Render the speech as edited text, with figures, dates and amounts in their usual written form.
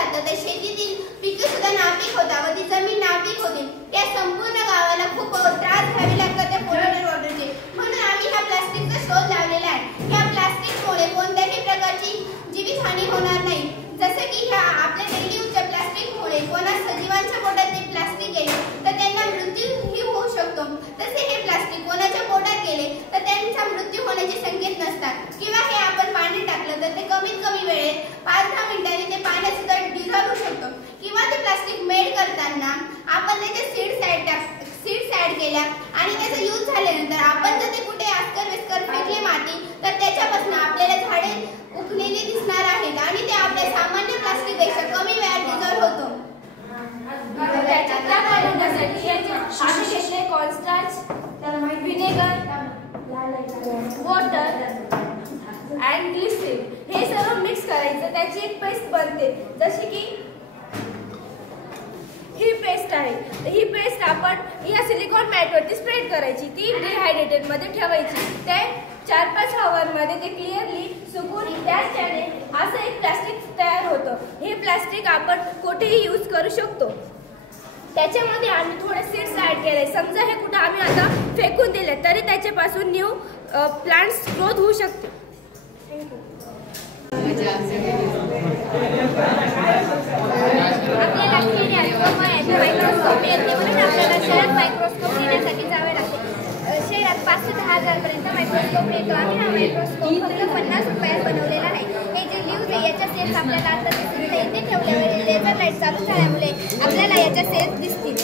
जातं तर शेतीतील पिके सुद्धा नापीक होतात व ती जमीन नापीक होते. त्या संपूर्ण गावाला खूप त्रास घ्यावे लागतात त्या पोल्युटेड वॉटरचे. म्हणून आम्ही ह्या प्लास्टिकचा शोध लावलेला आहे. ह्या प्लास्टिकमुळे कोणत्याही प्रकारची जीवितहानी होणार नाही. जसे की ह्या आपल्या डेली यूजच्या प्लास्टिकमुळे कोणा सजीवांच्या पोटात ते प्लास्टिक गेले तर त्यांना मृत्यूही होऊ शकतो. तसे हे प्लास्टिक कोणाच्या पोटात गेले तर त्यांचा मृत्यू होण्याचे संकेत नसतात. किंवा हे आपण पाण्यात टाकलं तर ते कमीत कमी वेळेत 5-10 मिनिटांनी ते पाण्यात सुद्धा डिझॉल्व होऊ शकतो. किंवा ते प्लास्टिक मेल्ट करताना आपण त्याचे सीड्स ऍड केल्या आणि त्याचा यूज झाल्यानंतर आपण जर ते कुठे आस्कर फेकले माती तर त्याच्यापासून आपल्याला झाडे उगलेली दिसणार आहेत आणि ते आपल्या सामान्य प्लास्टिकपेक्षा कमी वेळात डिझॉल्व होतो. आम्ही घेतले cornstarch, vinegar, water and glycerine हे सर्व मिक्स करायचं. त्याची एक पेस्ट बनते. जशी की ही पेस्ट आहे. ही पेस्ट आपण या सिलिकॉन मॅटवरती स्प्रेड करायची. ती डिहायड्रेटेड मध्ये ठेवायची. ते 4-5 आवर्समध्ये ते क्लिअरली सुकून त्याने असं एक प्लास्टिक तयार होतं. हे प्लास्टिक आपण कुठेही यूज करू शकतो. त्याच्यामध्ये आम्ही थोडे सीड्स ऍड केले. समजा हे कुठं आम्ही आता फेकून दिले तरी त्याच्यापासून न्यू प्लांट्स ग्रोथ होऊ शकते. आपल्याला मायक्रोस्कोप येते म्हणून आपल्याला शहरात मायक्रोस्कोप घेण्यासाठी जावे लागते. शहरात 5 ते 10 हजारपर्यंत मायक्रोस्कोप येतो. आम्ही हा मायक्रोस्कोप फक्त 50 रुपयात बनवलेला आहे. हे जे लीव्ज आहे याच्या सेल्स आपल्याला आता दिसतील. इथे ठेवल्यावर लेझर लाईट चालू झाल्यामुळे आपल्याला याच्या सेल्स दिसतील.